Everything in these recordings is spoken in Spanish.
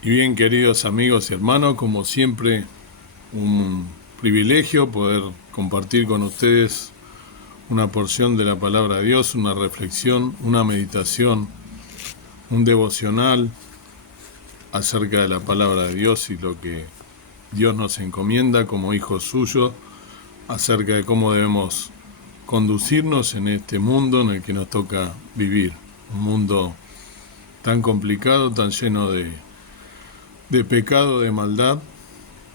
Y bien, queridos amigos y hermanos, como siempre, un privilegio poder compartir con ustedes una porción de la palabra de Dios, una reflexión, una meditación, un devocional acerca de la palabra de Dios y lo que Dios nos encomienda como hijos suyos, acerca de cómo debemos conducirnos en este mundo en el que nos toca vivir. Un mundo tan complicado, tan lleno de pecado, de maldad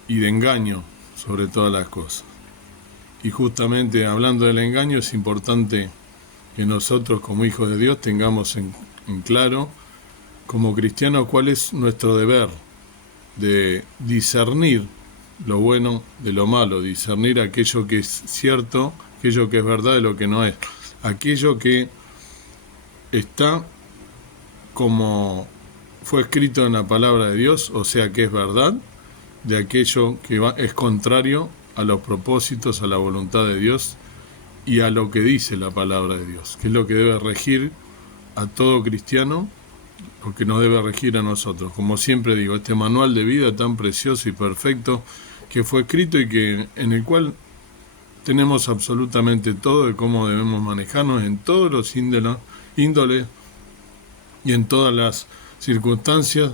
y de engaño sobre todas las cosas. Y justamente hablando del engaño, es importante que nosotros como hijos de Dios tengamos en claro, como cristianos, cuál es nuestro deber de discernir lo bueno de lo malo, discernir aquello que es cierto, aquello que es verdad de lo que no es, aquello que está como fue escrito en la palabra de Dios, o sea que es verdad, de aquello que es contrario a los propósitos, a la voluntad de Dios y a lo que dice la palabra de Dios, que es lo que debe regir a todo cristiano, lo que nos debe regir a nosotros. Como siempre digo, este manual de vida tan precioso y perfecto que fue escrito y que en el cual tenemos absolutamente todo de cómo debemos manejarnos en todos los índoles y en todas las circunstancias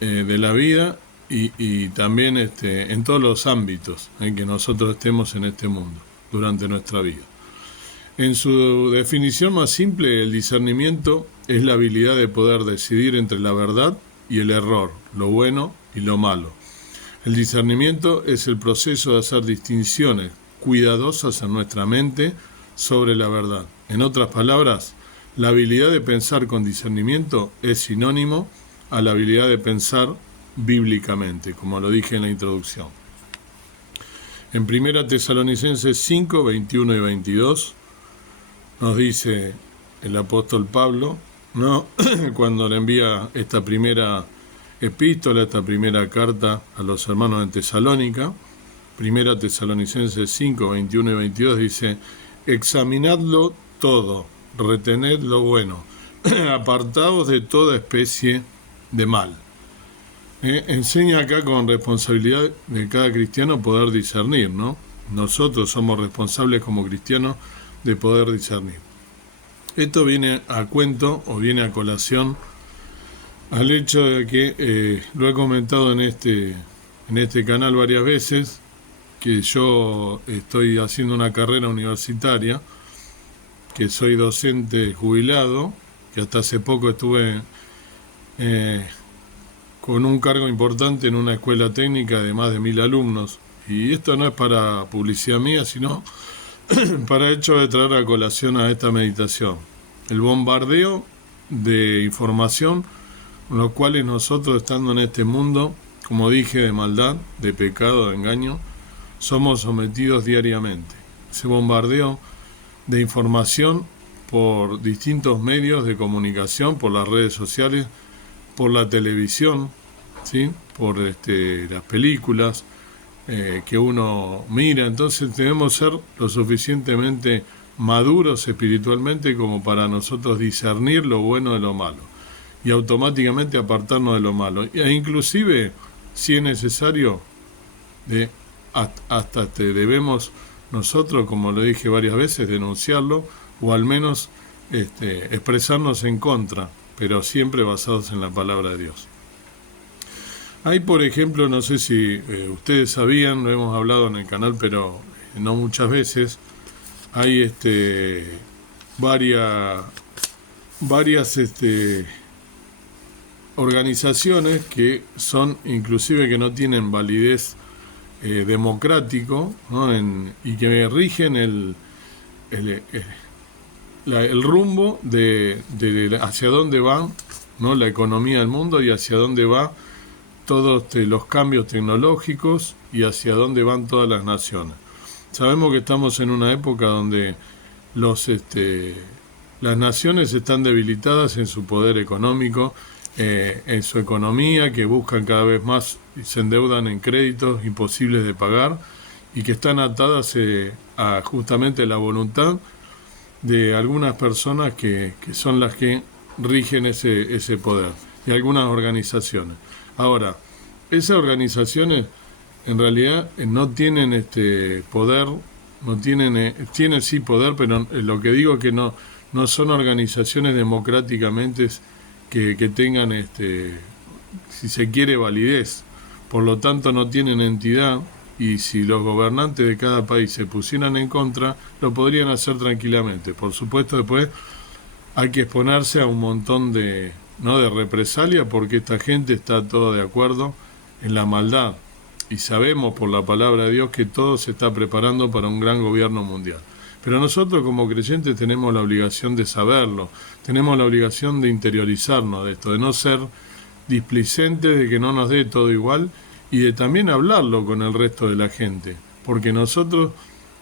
de la vida y también en todos los ámbitos en que nosotros estemos en este mundo durante nuestra vida. En su definición más simple, el discernimiento es la habilidad de poder decidir entre la verdad y el error, lo bueno y lo malo. El discernimiento es el proceso de hacer distinciones cuidadosas en nuestra mente sobre la verdad. En otras palabras, la habilidad de pensar con discernimiento es sinónimo a la habilidad de pensar bíblicamente, como lo dije en la introducción. En 1 Tesalonicenses 5, 21 y 22 nos dice el apóstol Pablo, ¿no? Cuando le envía esta primera epístola, esta primera carta a los hermanos en Tesalónica, 1 Tesalonicenses 5, 21 y 22 dice: examinadlo todo, retened lo bueno, apartaos de toda especie de mal. Enseña acá con responsabilidad de cada cristiano poder discernir, ¿no? Nosotros somos responsables como cristianos de poder discernir. Esto viene a cuento o viene a colación al hecho de que lo he comentado en este canal varias veces, que yo estoy haciendo una carrera universitaria, que soy docente jubilado, que hasta hace poco estuve con un cargo importante en una escuela técnica de más de 1000 alumnos. Y esto no es para publicidad mía, sino para hecho de traer a colación a esta meditación. El bombardeo de información, con los cuales nosotros, estando en este mundo, como dije, de maldad, de pecado, de engaño, somos sometidos diariamente. Ese bombardeo de información por distintos medios de comunicación, por las redes sociales, por la televisión, ¿sí? Por las películas que uno mira. Entonces debemos ser lo suficientemente maduros espiritualmente como para nosotros discernir lo bueno de lo malo y automáticamente apartarnos de lo malo, e inclusive, si es necesario, hasta debemos nosotros, como lo dije varias veces, denunciarlo o al menos expresarnos en contra, pero siempre basados en la palabra de Dios. Hay, por ejemplo, no sé si ustedes sabían, lo hemos hablado en el canal, pero no muchas veces, hay varias organizaciones que son, inclusive, que no tienen validez democrático, ¿no? Y que rigen el rumbo de hacia dónde va, ¿no? La economía del mundo y hacia dónde va todos los cambios tecnológicos y hacia dónde van todas las naciones. Sabemos que estamos en una época donde las naciones están debilitadas en su poder económico, en su economía, que buscan cada vez más y se endeudan en créditos imposibles de pagar y que están atadas a justamente la voluntad de algunas personas que son las que rigen ese poder. y algunas organizaciones. Ahora, esas organizaciones en realidad no tienen poder, no tienen, tienen sí poder, pero lo que digo es que no son organizaciones democráticamente que tengan, si se quiere, validez. Por lo tanto, no tienen entidad, y si los gobernantes de cada país se pusieran en contra, lo podrían hacer tranquilamente. Por supuesto, después hay que exponerse a un montón de represalia, porque esta gente está todo de acuerdo en la maldad. Y sabemos por la palabra de Dios que todo se está preparando para un gran gobierno mundial. Pero nosotros como creyentes tenemos la obligación de saberlo, tenemos la obligación de interiorizarnos de esto, de no ser displicentes, de que no nos dé todo igual, y de también hablarlo con el resto de la gente, porque nosotros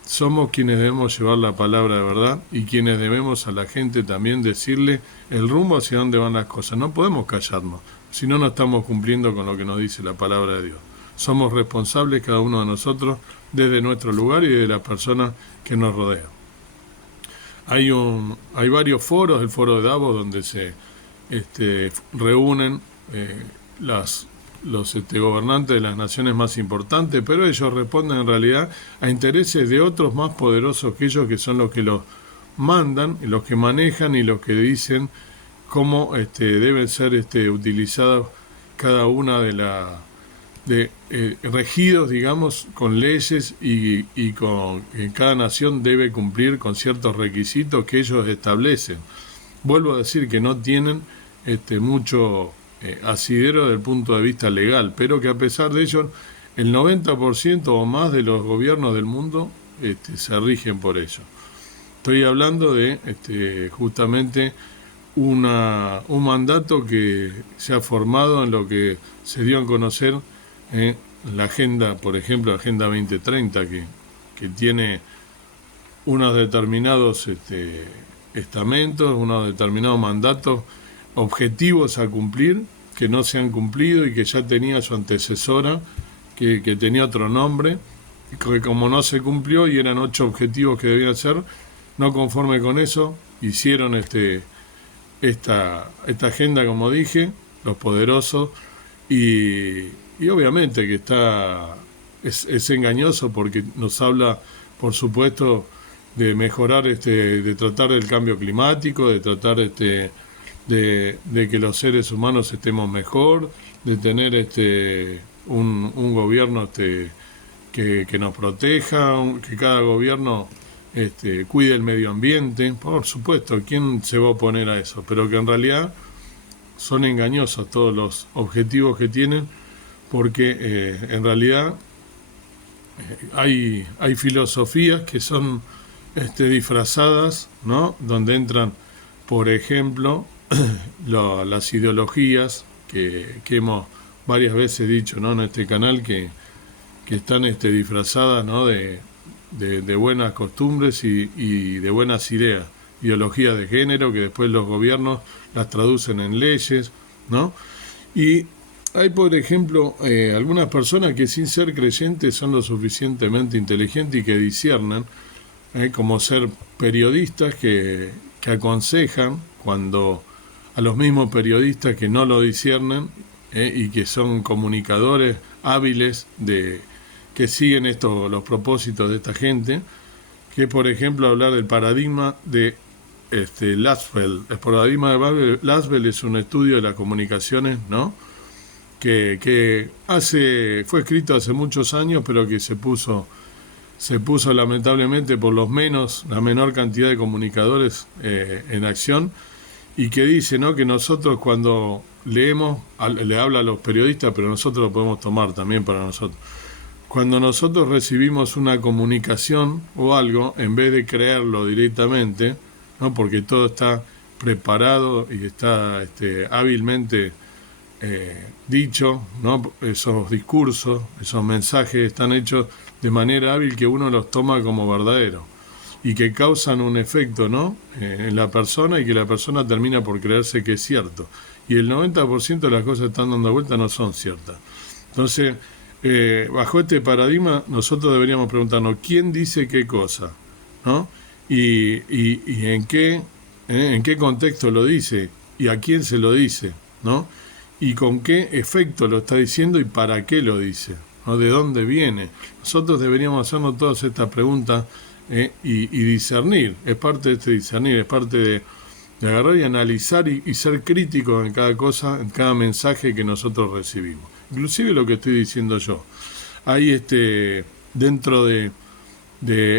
somos quienes debemos llevar la palabra de verdad y quienes debemos a la gente también decirle el rumbo hacia dónde van las cosas. No podemos callarnos, si no, no estamos cumpliendo con lo que nos dice la palabra de Dios. Somos responsables cada uno de nosotros desde nuestro lugar y de las personas que nos rodean. Hay varios foros, el foro de Davos, donde se reúnen los gobernantes de las naciones más importantes, pero ellos responden en realidad a intereses de otros más poderosos que ellos, que son los que los mandan, los que manejan y los que dicen cómo deben ser utilizadas cada una regidos, digamos, con leyes y con cada nación debe cumplir con ciertos requisitos que ellos establecen. Vuelvo a decir que no tienen mucho asidero desde el punto de vista legal, pero que a pesar de ello el 90% o más de los gobiernos del mundo se rigen por ello. Estoy hablando de justamente un mandato que se ha formado en lo que se dio a conocer la agenda, por ejemplo, la Agenda 2030, que tiene unos determinados estamentos, unos determinados mandatos, objetivos a cumplir, que no se han cumplido y que ya tenía su antecesora, que tenía otro nombre, que como no se cumplió y eran 8 objetivos que debían ser, no conforme con eso, hicieron esta agenda, como dije, los poderosos, y obviamente que es engañoso, porque nos habla, por supuesto, de mejorar, de tratar el cambio climático, de tratar de que los seres humanos estemos mejor, de tener un gobierno que nos proteja, que cada gobierno cuide el medio ambiente. Por supuesto, ¿quién se va a oponer a eso? Pero que en realidad son engañosos todos los objetivos que tienen, porque en realidad hay filosofías que son disfrazadas, ¿no? Donde entran, por ejemplo, las ideologías que hemos varias veces dicho, ¿no?, en este canal, que están disfrazadas, ¿no?, de buenas costumbres y de buenas ideas, ideologías de género, que después los gobiernos las traducen en leyes, ¿no? Y hay, por ejemplo, algunas personas que sin ser creyentes son lo suficientemente inteligentes y que disciernen, como ser periodistas que aconsejan cuando a los mismos periodistas que no lo disciernen, y que son comunicadores hábiles que siguen los propósitos de esta gente, que por ejemplo hablar del paradigma de Laswell. El paradigma de Laswell es un estudio de las comunicaciones, ¿no?, que fue escrito hace muchos años, pero que se puso lamentablemente por la menor cantidad de comunicadores en acción, y que dice, ¿no?, que nosotros cuando leemos, le habla a los periodistas, pero nosotros lo podemos tomar también para nosotros. Cuando nosotros recibimos una comunicación o algo, en vez de creerlo directamente, ¿no?, porque todo está preparado y está hábilmente dicho, ¿no?, esos discursos, esos mensajes están hechos de manera hábil que uno los toma como verdaderos y que causan un efecto, ¿no?, en la persona, y que la persona termina por creerse que es cierto. Y el 90% de las cosas que están dando vuelta no son ciertas. Entonces, bajo este paradigma, nosotros deberíamos preguntarnos quién dice qué cosa, ¿no? Y en qué contexto lo dice y a quién se lo dice, ¿no? y con qué efecto lo está diciendo y para qué lo dice, ¿no? ¿De dónde viene? Nosotros deberíamos hacernos todas estas preguntas y discernir. Es parte de este discernir, es parte de agarrar y analizar y ser críticos en cada cosa, en cada mensaje que nosotros recibimos. Inclusive lo que estoy diciendo yo. Hay dentro de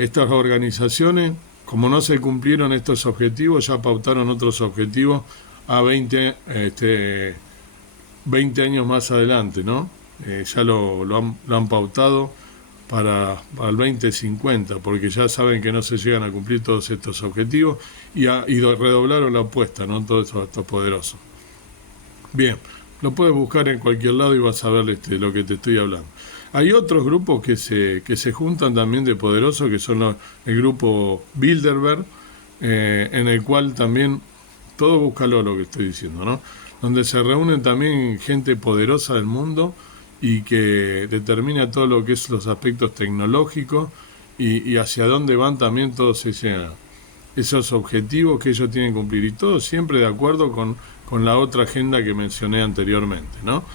estas organizaciones, como no se cumplieron estos objetivos, ya pautaron otros objetivos a 20 años más adelante, ¿no? Ya lo han pautado para el 2050, porque ya saben que no se llegan a cumplir todos estos objetivos y redoblaron la apuesta, ¿no? Todos estos poderosos. Bien, lo puedes buscar en cualquier lado y vas a ver lo que te estoy hablando. Hay otros grupos que se juntan también de poderosos, que son el grupo Bilderberg, en el cual también, todo búscalo lo que estoy diciendo, ¿no? Donde se reúnen también gente poderosa del mundo y que determina todo lo que es los aspectos tecnológicos y hacia dónde van también todos esos objetivos que ellos tienen que cumplir, y todo siempre de acuerdo con la otra agenda que mencioné anteriormente, ¿no?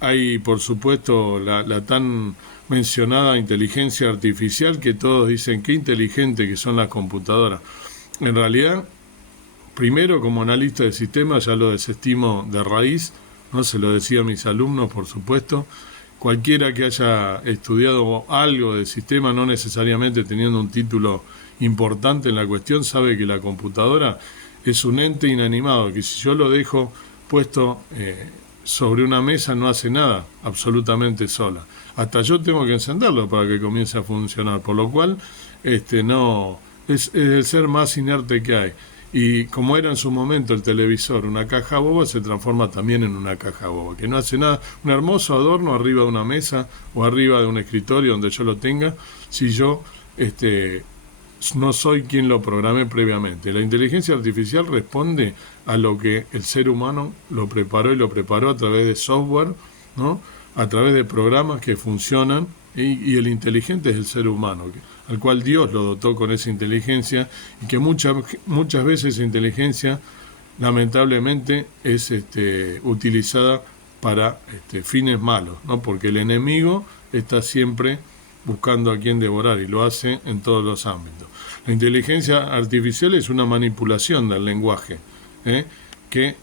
Hay por supuesto la tan mencionada inteligencia artificial, que todos dicen qué inteligente que son las computadoras. En realidad, primero, como analista de sistemas, ya lo desestimo de raíz, ¿no? Se lo decía a mis alumnos, por supuesto. Cualquiera que haya estudiado algo de sistema, no necesariamente teniendo un título importante en la cuestión, sabe que la computadora es un ente inanimado, que si yo lo dejo puesto sobre una mesa no hace nada, absolutamente sola. Hasta yo tengo que encenderlo para que comience a funcionar, por lo cual no es el ser más inerte que hay. Y como era en su momento el televisor una caja boba, se transforma también en una caja boba, que no hace nada, un hermoso adorno arriba de una mesa o arriba de un escritorio donde yo lo tenga, si yo no soy quien lo programé previamente. La inteligencia artificial responde a lo que el ser humano lo preparó, y lo preparó a través de software, ¿no? A través de programas que funcionan, y el inteligente es el ser humano, al cual Dios lo dotó con esa inteligencia, y que muchas veces esa inteligencia lamentablemente es utilizada para fines malos, ¿no? Porque el enemigo está siempre buscando a quien devorar, y lo hace en todos los ámbitos. La inteligencia artificial es una manipulación del lenguaje, que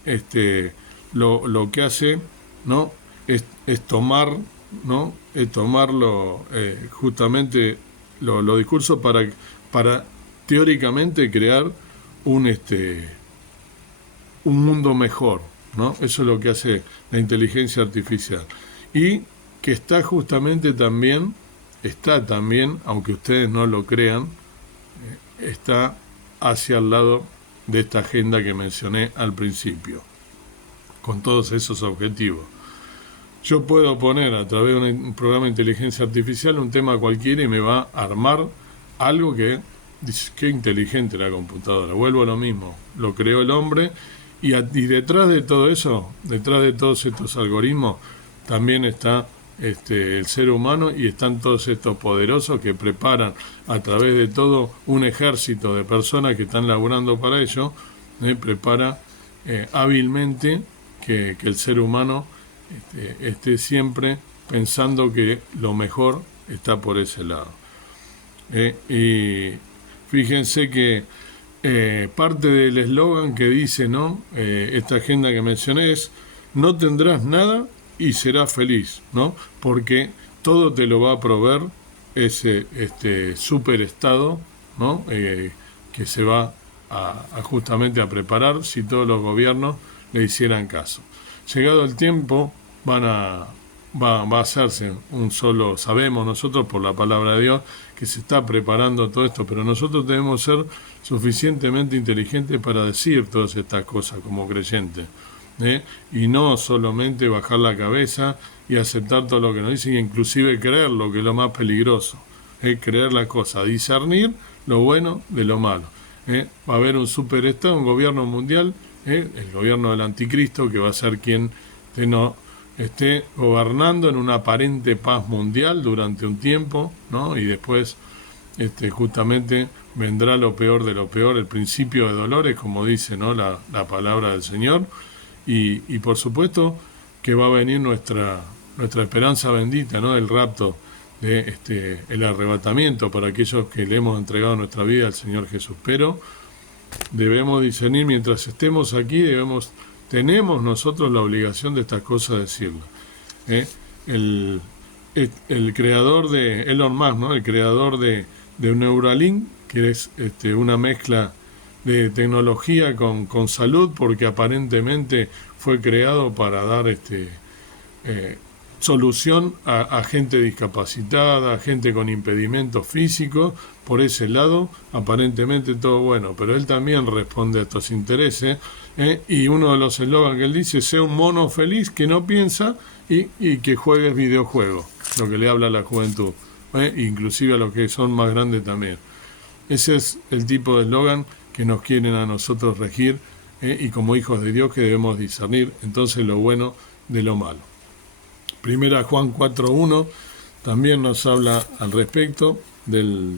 lo que hace, ¿no? es tomar, ¿no? Es tomarlo justamente los discursos para teóricamente crear un mundo mejor, ¿no? Eso es lo que hace la inteligencia artificial, y que está también, aunque ustedes no lo crean, está hacia el lado de esta agenda que mencioné al principio, con todos esos objetivos. Yo puedo poner a través de un programa de inteligencia artificial un tema cualquiera y me va a armar algo que dice, qué inteligente la computadora. Vuelvo a lo mismo, lo creó el hombre, y detrás de todo eso, detrás de todos estos algoritmos, también está el ser humano, y están todos estos poderosos que preparan a través de todo un ejército de personas que están laburando para ello, prepara hábilmente que el ser humano esté siempre pensando que lo mejor está por ese lado. Y fíjense que parte del eslogan que dice, ¿no? Esta agenda que mencioné es: no tendrás nada y serás feliz, ¿no? Porque todo te lo va a proveer ese superestado, ¿no? Que se va justamente a preparar si todos los gobiernos le hicieran caso. Llegado el tiempo, va a hacerse un solo, sabemos nosotros por la palabra de Dios que se está preparando todo esto, pero nosotros debemos ser suficientemente inteligentes para decir todas estas cosas como creyentes, y no solamente bajar la cabeza y aceptar todo lo que nos dicen, e inclusive creerlo, que es lo más peligroso, creer las cosas, discernir lo bueno de lo malo. Va a haber un superestado, un gobierno mundial, el gobierno del anticristo, que va a ser quien esté gobernando en una aparente paz mundial durante un tiempo, ¿no? Y después justamente vendrá lo peor de lo peor, el principio de dolores, como dice, ¿no? la palabra del Señor, y por supuesto que va a venir nuestra esperanza bendita, ¿no? El rapto, el arrebatamiento para aquellos que le hemos entregado nuestra vida al Señor Jesús. Pero debemos discernir mientras estemos aquí, tenemos nosotros la obligación de estas cosas decirlas. El creador de Elon Musk, ¿no? El creador de Neuralink, que es una mezcla de tecnología con salud, porque aparentemente fue creado para dar solución a gente discapacitada, a gente con impedimentos físicos. Por ese lado, aparentemente todo bueno, pero él también responde a estos intereses, y uno de los eslogans que él dice: sea un mono feliz que no piensa y que juegues videojuegos, lo que le habla a la juventud, inclusive a los que son más grandes también. Ese es el tipo de eslogan que nos quieren a nosotros regir, y como hijos de Dios que debemos discernir entonces lo bueno de lo malo. Primera Juan 4:1 también nos habla al respecto del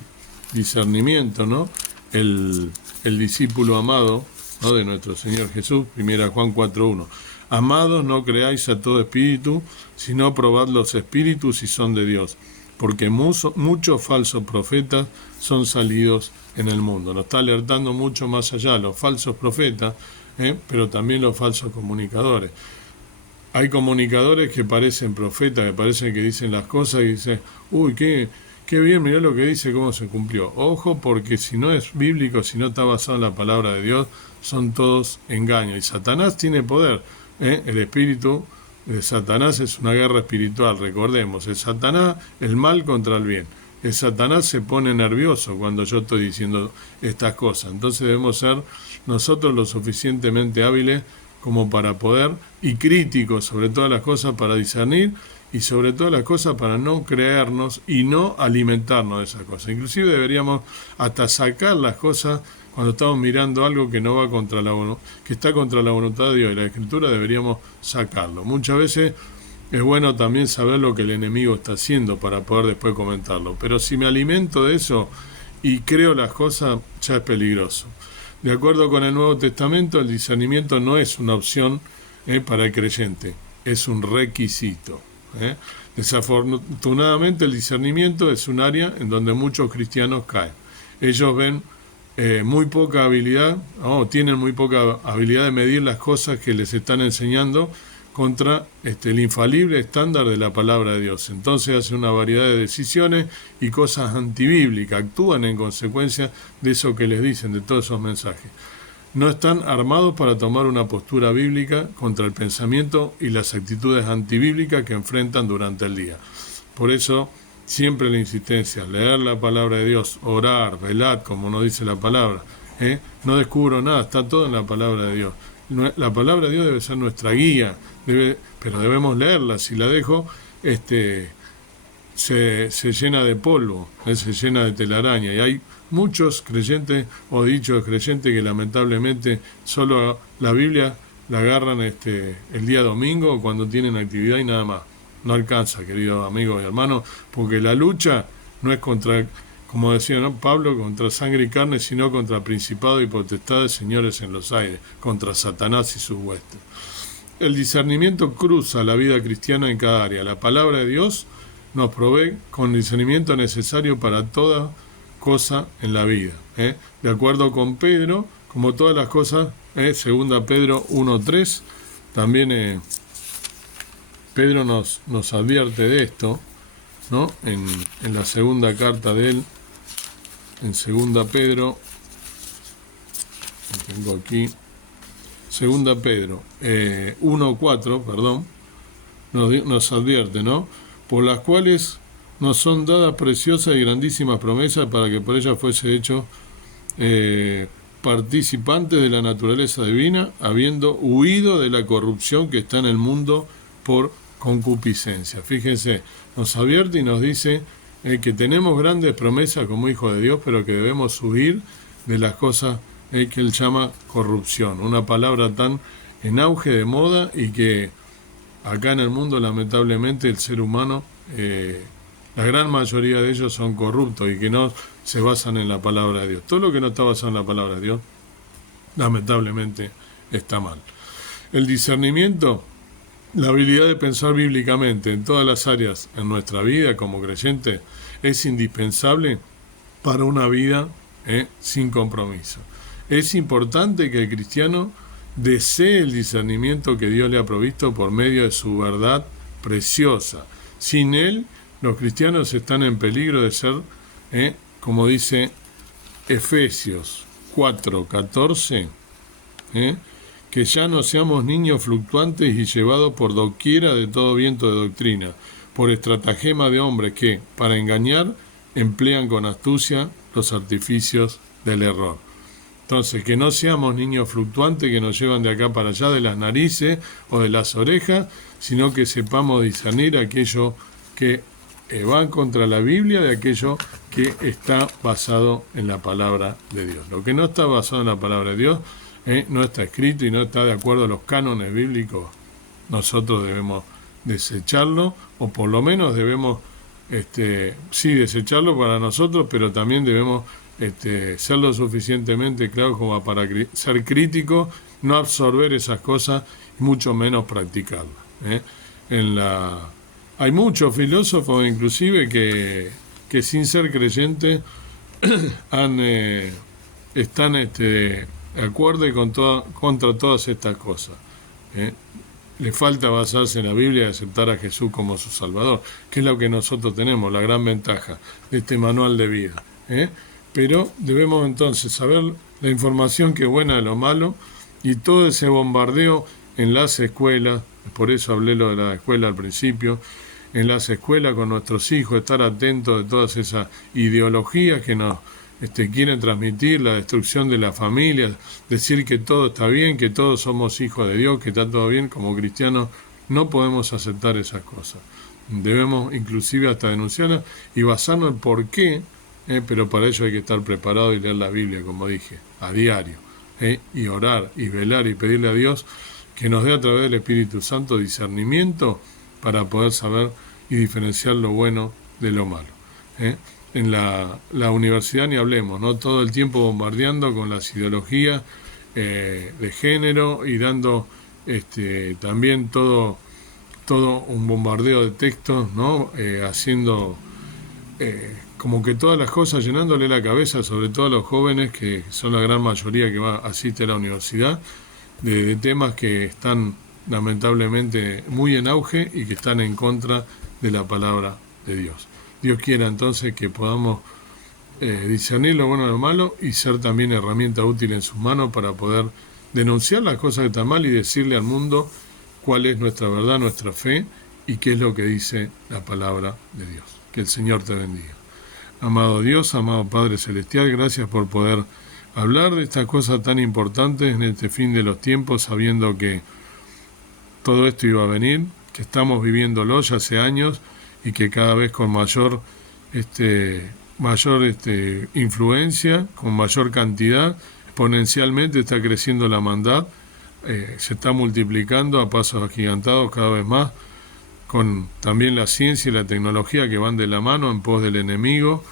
discernimiento, ¿no? El discípulo amado, ¿no?, de nuestro Señor Jesús. Primera Juan 4:1. Amados, no creáis a todo espíritu, sino probad los espíritus si son de Dios, porque muchos falsos profetas son salidos en el mundo. Nos está alertando mucho más allá los falsos profetas, pero también los falsos comunicadores. Hay comunicadores que parecen profetas, que parecen que dicen las cosas y dicen: uy, qué bien, mirá lo que dice, cómo se cumplió. Ojo, porque si no es bíblico, si no está basado en la palabra de Dios, son todos engaños. Y Satanás tiene poder. El espíritu de Satanás es una guerra espiritual, recordemos. Es Satanás, el mal contra el bien. El Satanás se pone nervioso cuando yo estoy diciendo estas cosas. Entonces debemos ser nosotros lo suficientemente hábiles como para poder, y críticos sobre todas las cosas, para discernir, y sobre todas las cosas para no creernos y no alimentarnos de esas cosas. Inclusive deberíamos hasta sacar las cosas cuando estamos mirando algo que no va que está contra la voluntad de Dios y la Escritura, deberíamos sacarlo. Muchas veces es bueno también saber lo que el enemigo está haciendo para poder después comentarlo, pero si me alimento de eso y creo las cosas, ya es peligroso. De acuerdo con el Nuevo Testamento, el discernimiento no es una opción para el creyente, es un requisito. Desafortunadamente, el discernimiento es un área en donde muchos cristianos caen. Ellos ven muy poca habilidad, tienen muy poca habilidad de medir las cosas que les están enseñando contra el infalible estándar de la palabra de Dios. Entonces hacen una variedad de decisiones y cosas antibíblicas, actúan en consecuencia de eso que les dicen, de todos esos mensajes. No están armados para tomar una postura bíblica contra el pensamiento y las actitudes antibíblicas que enfrentan durante el día. Por eso, siempre la insistencia: leer la palabra de Dios, orar, velar, como nos dice la palabra. No descubro nada, está todo en la palabra de Dios. La palabra de Dios debe ser nuestra guía, pero debemos leerla. Si la dejo, se llena de polvo, se llena de telaraña. Y hay muchos creyentes o dichos creyentes que lamentablemente solo la Biblia la agarran el día domingo cuando tienen actividad y nada más. No alcanza, queridos amigos y hermanos, porque la lucha no es contra, como decía, ¿no?, Pablo, contra sangre y carne, sino contra principados y potestades, señores en los aires, contra Satanás y sus huestes. El discernimiento cruza la vida cristiana en cada área. La palabra de Dios nos provee con discernimiento necesario para toda cosa en la vida. De acuerdo con Pedro, como todas las cosas, segunda Pedro 1:3, también Pedro nos advierte de esto, ¿no? En la segunda carta de él, en segunda Pedro, lo tengo aquí, segunda Pedro 1:4, perdón, nos advierte, ¿no? Por las cuales nos son dadas preciosas y grandísimas promesas, para que por ellas fuese hecho participantes de la naturaleza divina, habiendo huido de la corrupción que está en el mundo por concupiscencia. Fíjense, nos advierte y nos dice que tenemos grandes promesas como hijos de Dios, pero que debemos huir de las cosas que él llama corrupción. Una palabra tan en auge, de moda, y que acá en el mundo lamentablemente el ser humano, la gran mayoría de ellos son corruptos y que no se basan en la palabra de Dios. Todo lo que no está basado en la palabra de Dios, lamentablemente, está mal. El discernimiento, la habilidad de pensar bíblicamente en todas las áreas en nuestra vida como creyente, es indispensable para una vida sin compromiso. Es importante que el cristiano desee el discernimiento que Dios le ha provisto por medio de su verdad preciosa. Sin él, los cristianos están en peligro de ser, como dice Efesios 4:14, que ya no seamos niños fluctuantes y llevados por doquiera de todo viento de doctrina, por estratagema de hombres que, para engañar, emplean con astucia los artificios del error. Entonces, que no seamos niños fluctuantes que nos llevan de acá para allá de las narices o de las orejas, sino que sepamos discernir aquello que va contra la Biblia de aquello que está basado en la palabra de Dios. Lo que no está basado en la palabra de Dios no está escrito y no está de acuerdo a los cánones bíblicos. Nosotros debemos desecharlo, o por lo menos debemos sí desecharlo para nosotros, pero también debemos ser lo suficientemente claros como para ser críticos, no absorber esas cosas y mucho menos practicarlas. Hay muchos filósofos inclusive que sin ser creyentes están de acuerdo y contra todas estas cosas. Le falta basarse en la Biblia y aceptar a Jesús como su Salvador, que es lo que nosotros tenemos, la gran ventaja de este manual de vida. Pero debemos entonces saber la información que es buena de lo malo, y todo ese bombardeo en las escuelas, por eso hablé lo de la escuela al principio, en las escuelas con nuestros hijos, estar atentos de todas esas ideologías que nos quieren transmitir, la destrucción de la familia, decir que todo está bien, que todos somos hijos de Dios, que está todo bien. Como cristianos no podemos aceptar esas cosas. Debemos inclusive hasta denunciarlas y basarnos en por qué, pero para ello hay que estar preparado y leer la Biblia, como dije, a diario, y orar y velar y pedirle a Dios que nos dé a través del Espíritu Santo discernimiento para poder saber y diferenciar lo bueno de lo malo. En la universidad ni hablemos, ¿no? Todo el tiempo bombardeando con las ideologías de género y dando también todo un bombardeo de textos, ¿no? Haciendo como que todas las cosas, llenándole la cabeza, sobre todo a los jóvenes, que son la gran mayoría que asiste a la universidad, de temas que están lamentablemente muy en auge y que están en contra de la palabra de Dios. Dios quiera entonces que podamos discernir lo bueno y lo malo y ser también herramienta útil en sus manos para poder denunciar las cosas que están mal y decirle al mundo cuál es nuestra verdad, nuestra fe y qué es lo que dice la palabra de Dios. Que el Señor te bendiga. Amado Dios, amado Padre Celestial, gracias por poder hablar de estas cosas tan importantes en este fin de los tiempos, sabiendo que todo esto iba a venir, que estamos viviéndolo ya hace años y que cada vez con mayor influencia, con mayor cantidad, exponencialmente está creciendo la maldad, se está multiplicando a pasos agigantados cada vez más, con también la ciencia y la tecnología que van de la mano en pos del enemigo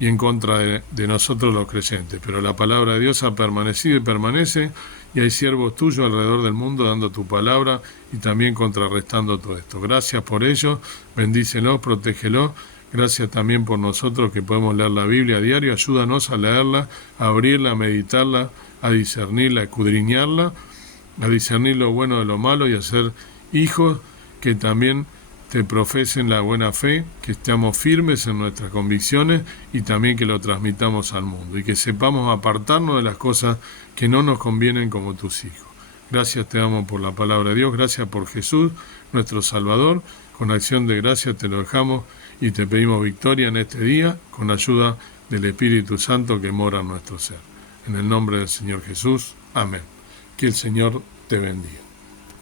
y en contra de nosotros los creyentes. Pero la palabra de Dios ha permanecido y permanece, y hay siervos tuyos alrededor del mundo dando tu palabra y también contrarrestando todo esto. Gracias por ello, bendícelos, protégelos. Gracias también por nosotros que podemos leer la Biblia a diario. Ayúdanos a leerla, a abrirla, a meditarla, a discernirla, a escudriñarla, a discernir lo bueno de lo malo y a ser hijos que también te profesen la buena fe, que estemos firmes en nuestras convicciones y también que lo transmitamos al mundo y que sepamos apartarnos de las cosas que no nos convienen como tus hijos. Gracias te damos por la palabra de Dios, gracias por Jesús, nuestro Salvador. Con acción de gracias te lo dejamos y te pedimos victoria en este día con ayuda del Espíritu Santo que mora en nuestro ser. En el nombre del Señor Jesús, amén. Que el Señor te bendiga.